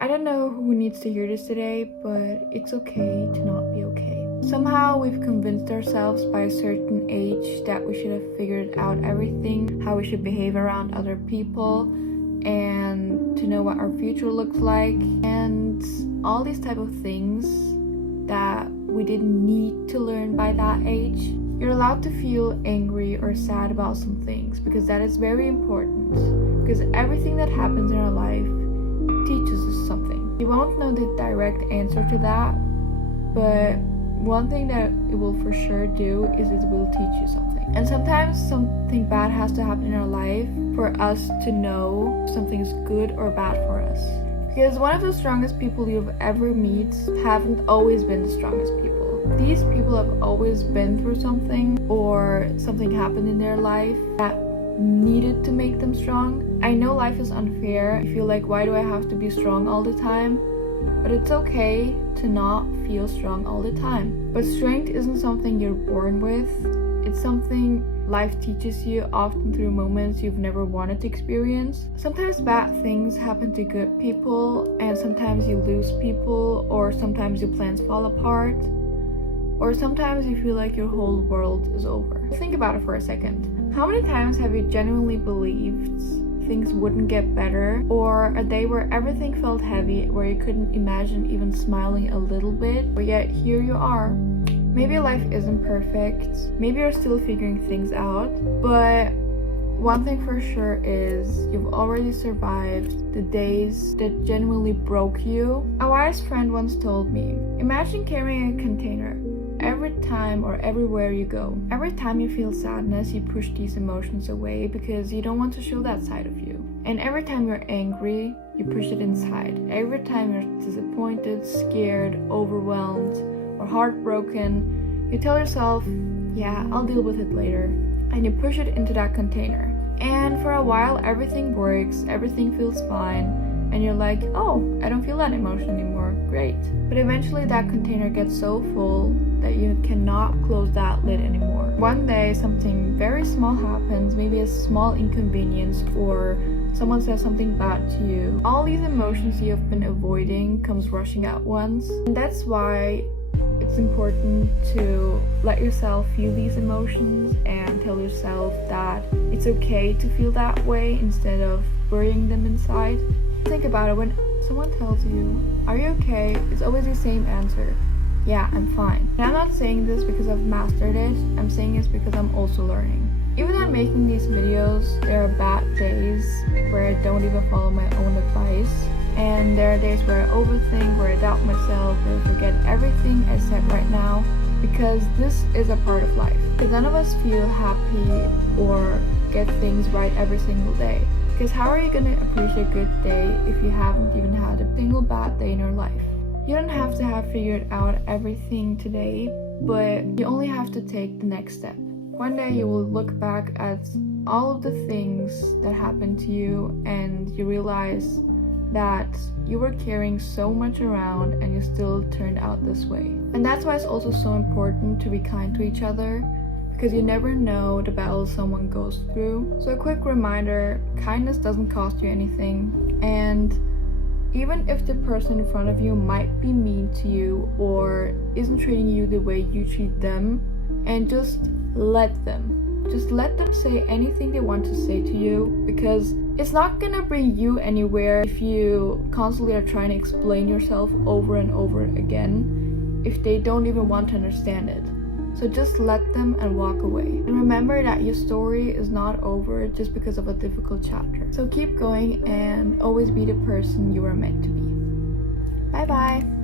I don't know who needs to hear this today, but it's okay to not be okay. Somehow we've convinced ourselves by a certain age that we should have figured out everything, how we should behave around other people, and to know what our future looks like, and all these type of things that we didn't need to learn by that age. You're allowed to feel angry or sad about some things because that is very important, because everything that happens in our life teaches us something. You won't know the direct answer to that, but one thing that it will for sure do is it will teach you something. And sometimes something bad has to happen in our life for us to know something's good or bad for us. Because one of the strongest people you've ever met haven't always been the strongest people. These people have always been through something, or something happened in their life that needed to make them strong. I know life is unfair. You feel like, why do I have to be strong all the time? But it's okay to not feel strong all the time. But strength isn't something you're born with. It's something life teaches you, often through moments you've never wanted to experience. Sometimes bad things happen to good people, and sometimes you lose people, or sometimes your plans fall apart, or sometimes you feel like your whole world is over. Think about it for a second. How many times have you genuinely believed things wouldn't get better, or a day where everything felt heavy, where you couldn't imagine even smiling a little bit, but yet here you are? Maybe life isn't perfect, maybe you're still figuring things out, but one thing for sure is you've already survived the days that genuinely broke you. A wise friend once told me, imagine carrying a container every time or everywhere you go. Every time you feel sadness, you push these emotions away because you don't want to show that side of you. And every time you're angry, you push it inside. Every time you're disappointed, scared, overwhelmed, or heartbroken, you tell yourself, yeah, I'll deal with it later. And you push it into that container. And for a while, everything works, everything feels fine, and you're like, oh, I don't feel that emotion anymore, great. But eventually that container gets so full that you cannot close that lid anymore. One day something very small happens, maybe a small inconvenience, or someone says something bad to you. All these emotions you have been avoiding comes rushing at once. And that's why it's important to let yourself feel these emotions and tell yourself that it's okay to feel that way instead of burying them inside. Think about it, when someone tells you, are you okay? It's always the same answer. Yeah, I'm fine. And I'm not saying this because I've mastered it, I'm saying this because I'm also learning. Even though I'm making these videos, there are bad days where I don't even follow my own advice. And there are days where I overthink, where I doubt myself, where I forget everything I said right now, because this is a part of life. Because none of us feel happy or get things right every single day. Because how are you going to appreciate a good day if you haven't even had a single bad day in your life? You don't have to have figured out everything today, but you only have to take the next step. One day you will look back at all of the things that happened to you and you realize that you were carrying so much around and you still turned out this way. And that's why it's also so important to be kind to each other, because you never know the battles someone goes through. So a quick reminder, kindness doesn't cost you anything, and even if the person in front of you might be mean to you or isn't treating you the way you treat them, and just let them. Just let them say anything they want to say to you, because it's not gonna bring you anywhere if you constantly are trying to explain yourself over and over again if they don't even want to understand it. So just let them and walk away. And remember that your story is not over just because of a difficult chapter. So keep going and always be the person you are meant to be. Bye bye!